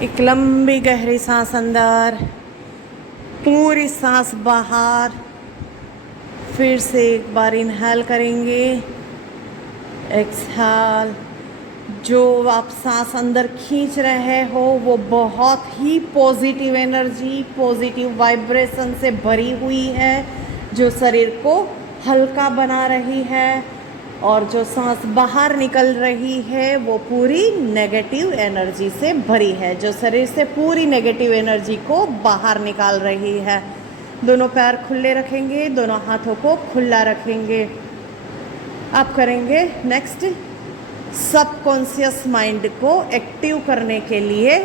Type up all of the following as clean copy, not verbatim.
एक लंबी गहरी सांस अंदर, पूरी सांस बाहर। फिर से एक बार इनहेल करेंगे, एक्सहेल। जो आप सांस अंदर खींच रहे हो वो बहुत ही पॉजिटिव एनर्जी, पॉजिटिव वाइब्रेशन से भरी हुई है, जो शरीर को हल्का बना रही है। और जो सांस बाहर निकल रही है वो पूरी नेगेटिव एनर्जी से भरी है, जो शरीर से पूरी नेगेटिव एनर्जी को बाहर निकाल रही है। दोनों पैर खुले रखेंगे, दोनों हाथों को खुला रखेंगे। आप करेंगे नेक्स्ट सबकॉन्शियस माइंड को एक्टिव करने के लिए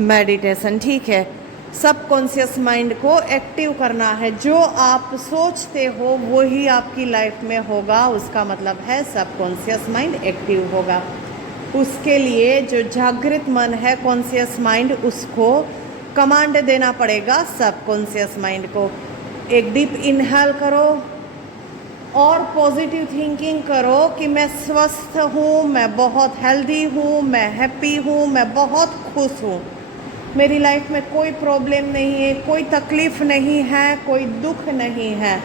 मेडिटेशन। ठीक है, सबकॉन्शियस माइंड को एक्टिव करना है। जो आप सोचते हो वो ही आपकी लाइफ में होगा, उसका मतलब है सबकॉन्शियस माइंड एक्टिव होगा। उसके लिए जो जागृत मन है, कॉन्शियस माइंड, उसको कमांड देना पड़ेगा सबकॉन्शियस माइंड को। एक डीप इनहेल करो और पॉजिटिव थिंकिंग करो कि मैं स्वस्थ हूँ, मैं बहुत हेल्दी हूँ, मैं हैप्पी हूँ, मैं बहुत खुश हूँ, मेरी लाइफ में कोई प्रॉब्लम नहीं है, कोई तकलीफ नहीं है, कोई दुख नहीं है।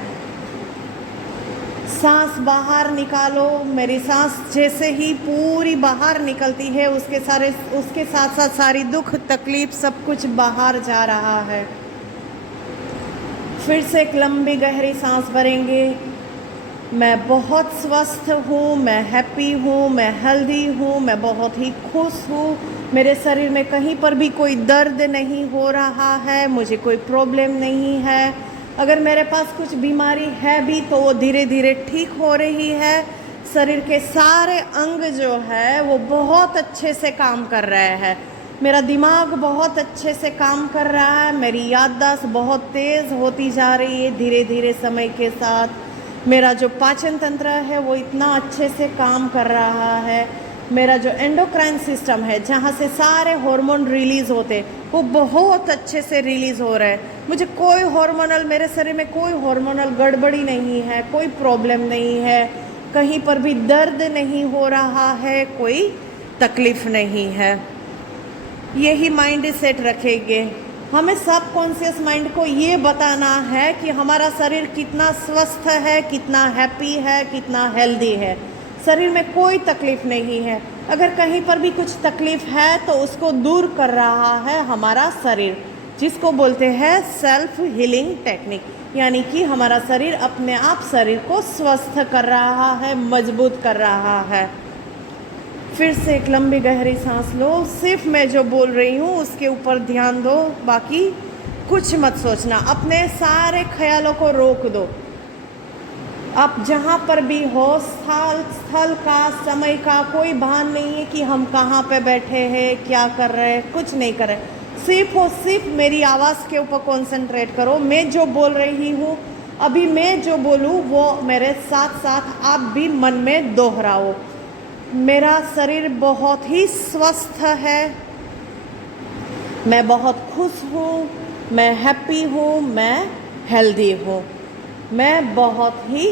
सांस बाहर निकालो। मेरी सांस जैसे ही पूरी बाहर निकलती है उसके साथ साथ सारी दुख तकलीफ सब कुछ बाहर जा रहा है। फिर से एक लंबी गहरी सांस भरेंगे। मैं बहुत स्वस्थ हूँ, मैं हैप्पी हूँ, मैं हेल्दी हूँ, मैं बहुत ही खुश हूँ, मेरे शरीर में कहीं पर भी कोई दर्द नहीं हो रहा है, मुझे कोई प्रॉब्लम नहीं है। अगर मेरे पास कुछ बीमारी है भी तो वो धीरे धीरे ठीक हो रही है। शरीर के सारे अंग जो है वो बहुत अच्छे से काम कर रहे हैं। मेरा दिमाग बहुत अच्छे से काम कर रहा है, मेरी याददाश्त बहुत तेज़ होती जा रही है धीरे धीरे समय के साथ। मेरा जो पाचन तंत्र है वो इतना अच्छे से काम कर रहा है। मेरा जो एंडोक्राइन सिस्टम है, जहाँ से सारे हार्मोन रिलीज़ होते, वो बहुत अच्छे से रिलीज़ हो रहे हैं। मुझे कोई हार्मोनल, मेरे शरीर में कोई हार्मोनल गड़बड़ी नहीं है, कोई प्रॉब्लम नहीं है, कहीं पर भी दर्द नहीं हो रहा है, कोई तकलीफ नहीं है। यही माइंड सेट रखेंगे। हमें सबकॉन्शियस माइंड को ये बताना है कि हमारा शरीर कितना स्वस्थ है, कितना हैप्पी है, कितना हेल्दी है। शरीर में कोई तकलीफ नहीं है। अगर कहीं पर भी कुछ तकलीफ है तो उसको दूर कर रहा है हमारा शरीर, जिसको बोलते हैं सेल्फ हीलिंग टेक्निक। यानी कि हमारा शरीर अपने आप शरीर को स्वस्थ कर रहा है, मजबूत कर रहा है। फिर से एक लंबी गहरी सांस लो। सिर्फ मैं जो बोल रही हूँ उसके ऊपर ध्यान दो, बाकी कुछ मत सोचना। अपने सारे ख्यालों को रोक दो। आप जहाँ पर भी हो, स्थल का, समय का कोई भान नहीं है कि हम कहाँ पे बैठे हैं, क्या कर रहे हैं, कुछ नहीं कर रहे। सिर्फ और सिर्फ मेरी आवाज़ के ऊपर कंसंट्रेट करो। मैं जो बोल रही हूँ अभी, मैं जो बोलूँ वो मेरे साथ साथ आप भी मन में दोहराओ। मेरा शरीर बहुत ही स्वस्थ है, मैं बहुत खुश हूँ, मैं हैप्पी हूँ, मैं हेल्दी हूँ, मैं बहुत ही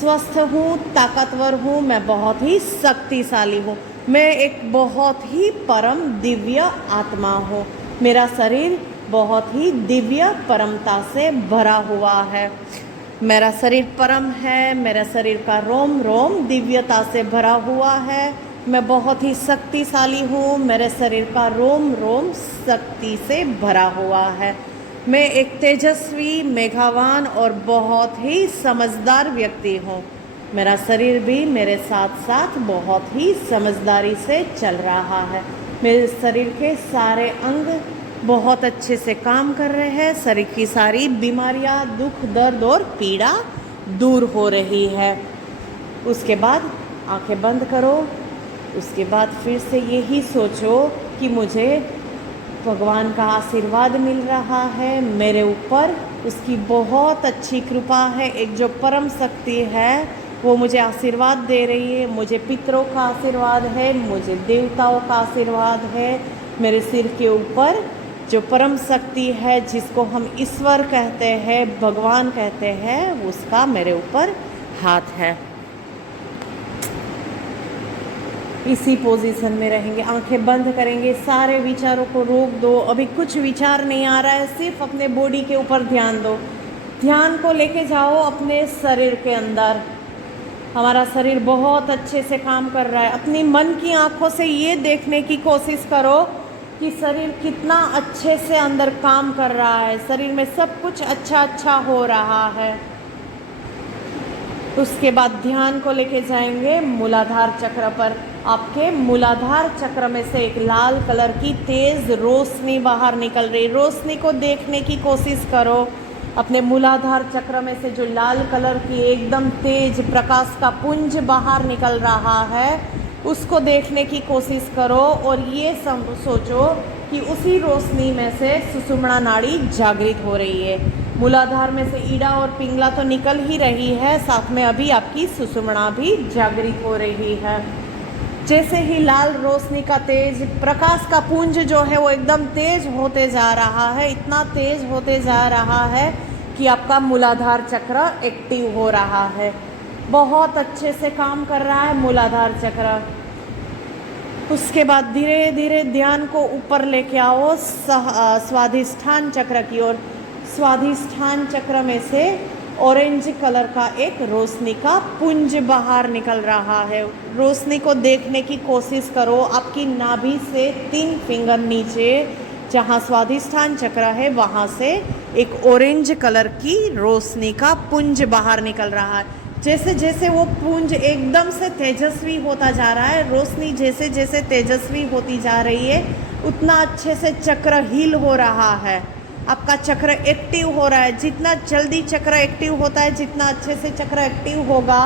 स्वस्थ हूँ, ताकतवर हूँ, मैं बहुत ही शक्तिशाली हूँ, मैं एक बहुत ही परम दिव्य आत्मा हूँ। मेरा शरीर बहुत ही दिव्य परमता से भरा हुआ है। मेरा शरीर परम है, मेरा शरीर का रोम रोम दिव्यता से भरा हुआ है। मैं बहुत ही शक्तिशाली हूँ, मेरे शरीर का रोम रोम शक्ति से भरा हुआ है। मैं एक तेजस्वी, मेघावान और बहुत ही समझदार व्यक्ति हूँ। मेरा शरीर भी मेरे साथ साथ बहुत ही समझदारी से चल रहा है। मेरे शरीर के सारे अंग बहुत अच्छे से काम कर रहे हैं। शरीर की सारी बीमारियां, दुख, दर्द और पीड़ा दूर हो रही है। उसके बाद आंखें बंद करो। उसके बाद फिर से यही सोचो कि मुझे भगवान का आशीर्वाद मिल रहा है मेरे ऊपर, उसकी बहुत अच्छी कृपा है। एक जो परम शक्ति है वो मुझे आशीर्वाद दे रही है। मुझे पितरों का आशीर्वाद है, मुझे देवताओं का आशीर्वाद है। मेरे सिर के ऊपर जो परम शक्ति है, जिसको हम ईश्वर कहते हैं, भगवान कहते हैं, उसका मेरे ऊपर हाथ है। इसी पोजीशन में रहेंगे, आंखें बंद करेंगे, सारे विचारों को रोक दो। अभी कुछ विचार नहीं आ रहा है, सिर्फ अपने बॉडी के ऊपर ध्यान दो। ध्यान को लेके जाओ अपने शरीर के अंदर। हमारा शरीर बहुत अच्छे से काम कर रहा है। अपनी मन की आंखों से ये देखने की कोशिश करो कि शरीर कितना अच्छे से अंदर काम कर रहा है, शरीर में सब कुछ अच्छा अच्छा हो रहा है। उसके बाद ध्यान को लेके जाएंगे मूलाधार चक्र पर। आपके मूलाधार चक्र में से एक लाल कलर की तेज रोशनी बाहर निकल रही। रोशनी को देखने की कोशिश करो। अपने मूलाधार चक्र में से जो लाल कलर की एकदम तेज प्रकाश का पुंज बाहर निकल रहा है, उसको देखने की कोशिश करो और ये सोचो कि उसी रोशनी में से सुषुम्ना नाड़ी जागृत हो रही है। मूलाधार में से ईड़ा और पिंगला तो निकल ही रही है, साथ में अभी आपकी सुषुम्ना भी जागृत हो रही है। जैसे ही लाल रोशनी का तेज प्रकाश का पुंज जो है वो एकदम तेज होते जा रहा है, इतना तेज होते जा रहा है कि आपका मूलाधार चक्र एक्टिव हो रहा है। बहुत अच्छे से काम कर रहा है मूलाधार चक्र। उसके बाद धीरे धीरे ध्यान को ऊपर लेके आओ स्वाधिष्ठान चक्र की ओर। स्वाधिष्ठान चक्र में से ऑरेंज कलर का एक रोशनी का पुंज बाहर निकल रहा है। रोशनी को देखने की कोशिश करो। आपकी नाभि से 3 फिंगर नीचे जहाँ स्वाधिष्ठान चक्र है वहाँ से एक ऑरेंज कलर की रोशनी का पुंज बाहर निकल रहा है। जैसे जैसे वो पुंज एकदम से तेजस्वी होता जा रहा है, रोशनी जैसे जैसे तेजस्वी होती जा रही है, उतना अच्छे से चक्र हील हो रहा है। आपका चक्र एक्टिव हो रहा है। जितना जल्दी चक्र एक्टिव होता है, जितना अच्छे से चक्र एक्टिव होगा,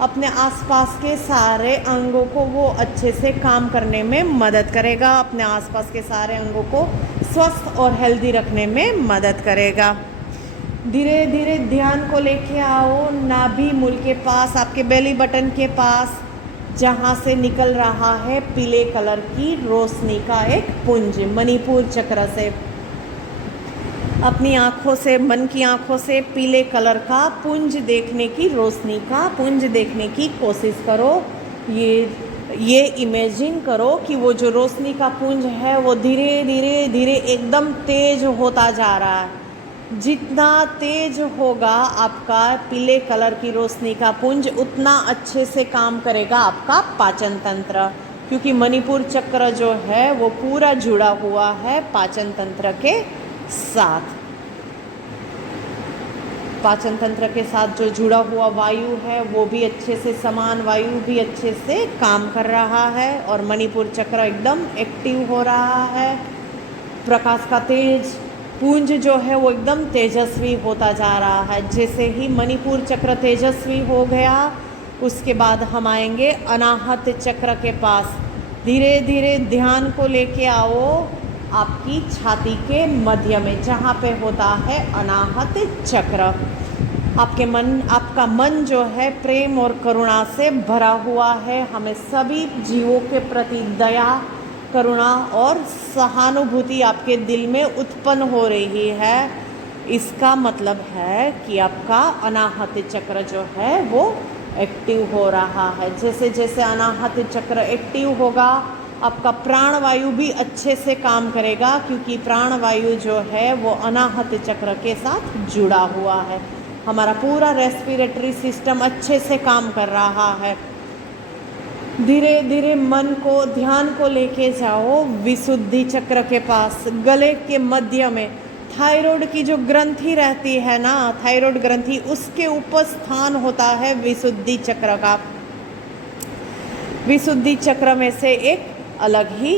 अपने आसपास के सारे अंगों को वो अच्छे से काम करने में मदद करेगा। अपने आसपास के सारे अंगों को स्वस्थ और हेल्दी रखने में मदद करेगा। धीरे धीरे ध्यान को लेके आओ नाभि मूल के पास, आपके बेली बटन के पास, जहाँ से निकल रहा है पीले कलर की रोशनी का एक पुंज मणिपुर चक्र से। अपनी आँखों से, मन की आँखों से पीले कलर का पुंज देखने की, रोशनी का पुंज देखने की कोशिश करो। ये इमेजिन करो कि वो जो रोशनी का पुंज है वो धीरे धीरे धीरे एकदम तेज होता जा रहा है। जितना तेज होगा आपका पीले कलर की रोशनी का पुंज, उतना अच्छे से काम करेगा आपका पाचन तंत्र, क्योंकि मणिपुर चक्र जो है वो पूरा जुड़ा हुआ है पाचन तंत्र के साथ। पाचन तंत्र के साथ जो जुड़ा हुआ वायु है वो भी अच्छे से, समान वायु भी अच्छे से काम कर रहा है और मणिपुर चक्र एकदम एक्टिव हो रहा है। प्रकाश का तेज पुंज जो है वो एकदम तेजस्वी होता जा रहा है। जैसे ही मणिपुर चक्र तेजस्वी हो गया, उसके बाद हम आएंगे अनाहत चक्र के पास। धीरे धीरे ध्यान को लेके आओ आपकी छाती के मध्य में, जहाँ पे होता है अनाहत चक्र। आपका मन जो है प्रेम और करुणा से भरा हुआ है। हमें सभी जीवों के प्रति दया, करुणा और सहानुभूति आपके दिल में उत्पन्न हो रही है। इसका मतलब है कि आपका अनाहत चक्र जो है वो एक्टिव हो रहा है। जैसे जैसे अनाहत चक्र एक्टिव होगा, आपका प्राणवायु भी अच्छे से काम करेगा, क्योंकि प्राणवायु जो है वो अनाहत चक्र के साथ जुड़ा हुआ है। हमारा पूरा रेस्पिरेटरी सिस्टम अच्छे से काम कर रहा है। धीरे धीरे मन को, ध्यान को लेके जाओ विशुद्धि चक्र के पास। गले के मध्य में थायराइड की जो ग्रंथि रहती है ना, थायराइड ग्रंथि, उसके ऊपर स्थान होता है विशुद्धि चक्र का। विशुद्धि चक्र में से एक अलग ही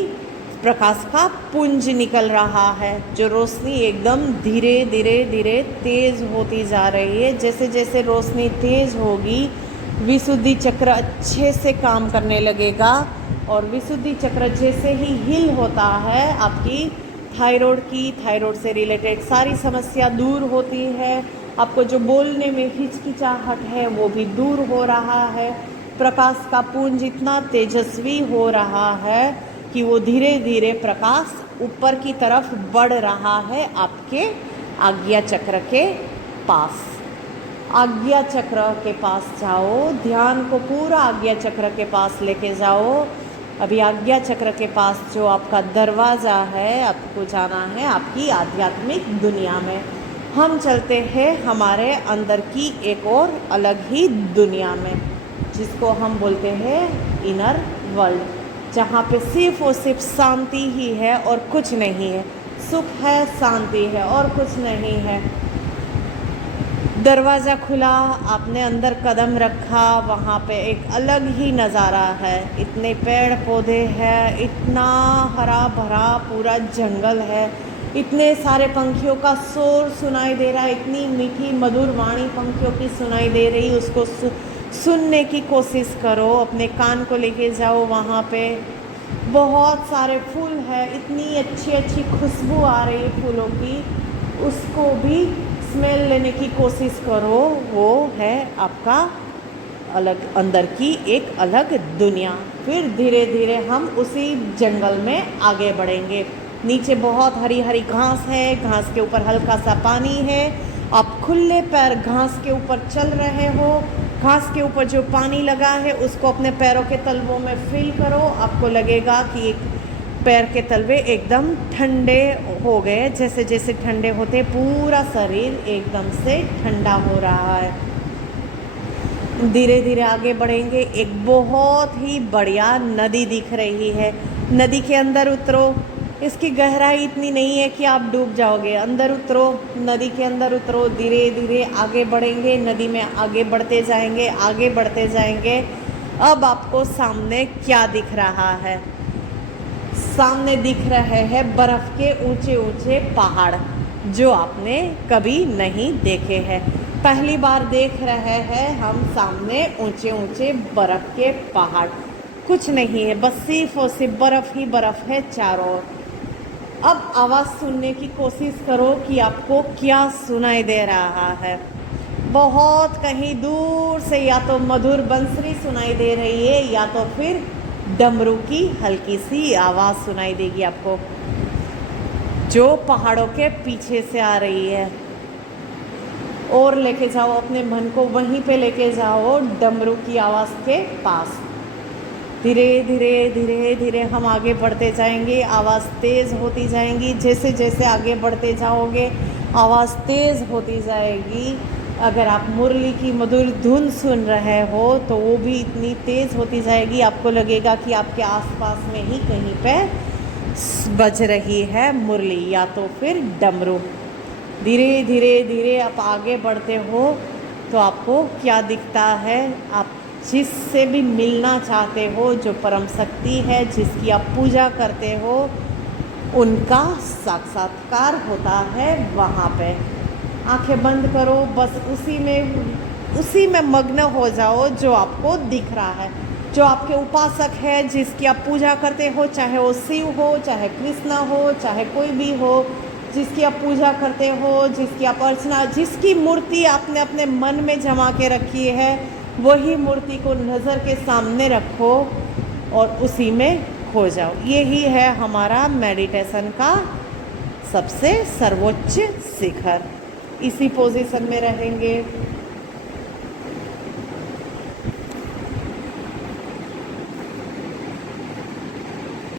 प्रकाश का पुंज निकल रहा है, जो रोशनी एकदम धीरे धीरे धीरे तेज होती जा रही है। जैसे जैसे रोशनी तेज होगी, विशुद्धि चक्र अच्छे से काम करने लगेगा और विशुद्धि चक्र जैसे ही हील होता है, आपकी थायराइड से रिलेटेड सारी समस्या दूर होती है। आपको जो बोलने में हिचकिचाहट है वो भी दूर हो रहा है। प्रकाश का पुंज इतना तेजस्वी हो रहा है कि वो धीरे धीरे प्रकाश ऊपर की तरफ बढ़ रहा है आपके आज्ञा चक्र के पास। आज्ञा चक्र के पास जाओ, ध्यान को पूरा आज्ञा चक्र के पास लेके जाओ। अभी आज्ञा चक्र के पास जो आपका दरवाज़ा है, आपको जाना है आपकी आध्यात्मिक दुनिया में। हम चलते हैं हमारे अंदर की एक और अलग ही दुनिया में, जिसको हम बोलते हैं इनर वर्ल्ड, जहाँ पे सिर्फ और सिर्फ शांति ही है और कुछ नहीं है, सुख है, शांति है और कुछ नहीं है। दरवाज़ा खुला, आपने अंदर कदम रखा, वहाँ पे एक अलग ही नज़ारा है। इतने पेड़ पौधे हैं, इतना हरा भरा पूरा जंगल है, इतने सारे पंखियों का शोर सुनाई दे रहा है, इतनी मीठी मधुर वाणी पंखियों की सुनाई दे रही, उसको सुनने की कोशिश करो। अपने कान को लेके जाओ, वहाँ पे बहुत सारे फूल है, इतनी अच्छी अच्छी खुशबू आ रही है फूलों की, उसको भी स्मेल लेने की कोशिश करो। वो है आपका अलग अंदर की एक अलग दुनिया। फिर धीरे धीरे हम उसी जंगल में आगे बढ़ेंगे। नीचे बहुत हरी हरी घास है, घास के ऊपर हल्का सा पानी है। आप खुले पैर घास के ऊपर चल रहे हो, घास के ऊपर जो पानी लगा है उसको अपने पैरों के तलवों में फील करो। आपको लगेगा कि एक पैर के तलवे एकदम ठंडे हो गए, जैसे जैसे ठंडे होते पूरा शरीर एकदम से ठंडा हो रहा है। धीरे धीरे आगे बढ़ेंगे, एक बहुत ही बढ़िया नदी दिख रही है। नदी के अंदर उतरो, इसकी गहराई इतनी नहीं है कि आप डूब जाओगे। अंदर उतरो, नदी के अंदर उतरो, धीरे धीरे आगे बढ़ेंगे, नदी में आगे बढ़ते जाएंगे, आगे बढ़ते जाएंगे। अब आपको सामने क्या दिख रहा है? सामने दिख रहे हैं बर्फ़ के ऊंचे ऊंचे पहाड़, जो आपने कभी नहीं देखे हैं। पहली बार देख रहे हैं हम सामने ऊंचे ऊंचे बर्फ़ के पहाड़। कुछ नहीं है, बस सिर्फ और सिर्फ बर्फ़ ही बर्फ़ है चारों ओर। अब आवाज़ सुनने की कोशिश करो कि आपको क्या सुनाई दे रहा है। बहुत कहीं दूर से या तो मधुर बंसरी सुनाई दे रही है, या तो फिर डमरू की हल्की सी आवाज़ सुनाई देगी आपको, जो पहाड़ों के पीछे से आ रही है। और लेके जाओ अपने मन को, वहीं पे लेके जाओ डमरू की आवाज़ के पास। धीरे धीरे धीरे धीरे हम आगे बढ़ते जाएंगे, आवाज़ तेज़ होती जाएंगी। जैसे जैसे आगे बढ़ते जाओगे आवाज़ तेज़ होती जाएगी। अगर आप मुरली की मधुर धुन सुन रहे हो तो वो भी इतनी तेज़ होती जाएगी, आपको लगेगा कि आपके आसपास में ही कहीं पे बज रही है मुरली या तो फिर डमरू। धीरे धीरे धीरे आप आगे बढ़ते हो तो आपको क्या दिखता है? आप जिससे भी मिलना चाहते हो, जो परम शक्ति है, जिसकी आप पूजा करते हो, उनका साक्षात्कार होता है वहाँ पे। आंखें बंद करो, बस उसी में मग्न हो जाओ जो आपको दिख रहा है। जो आपके उपासक है, जिसकी आप पूजा करते हो, चाहे वो शिव हो, चाहे कृष्णा हो, चाहे कोई भी हो, जिसकी आप पूजा करते हो, जिसकी आप अर्चना, जिसकी मूर्ति आपने अपने मन में जमा के रखी है, वही मूर्ति को नज़र के सामने रखो और उसी में खो जाओ। यही है हमारा मेडिटेशन का सबसे सर्वोच्च शिखर। इसी पोजीशन में रहेंगे।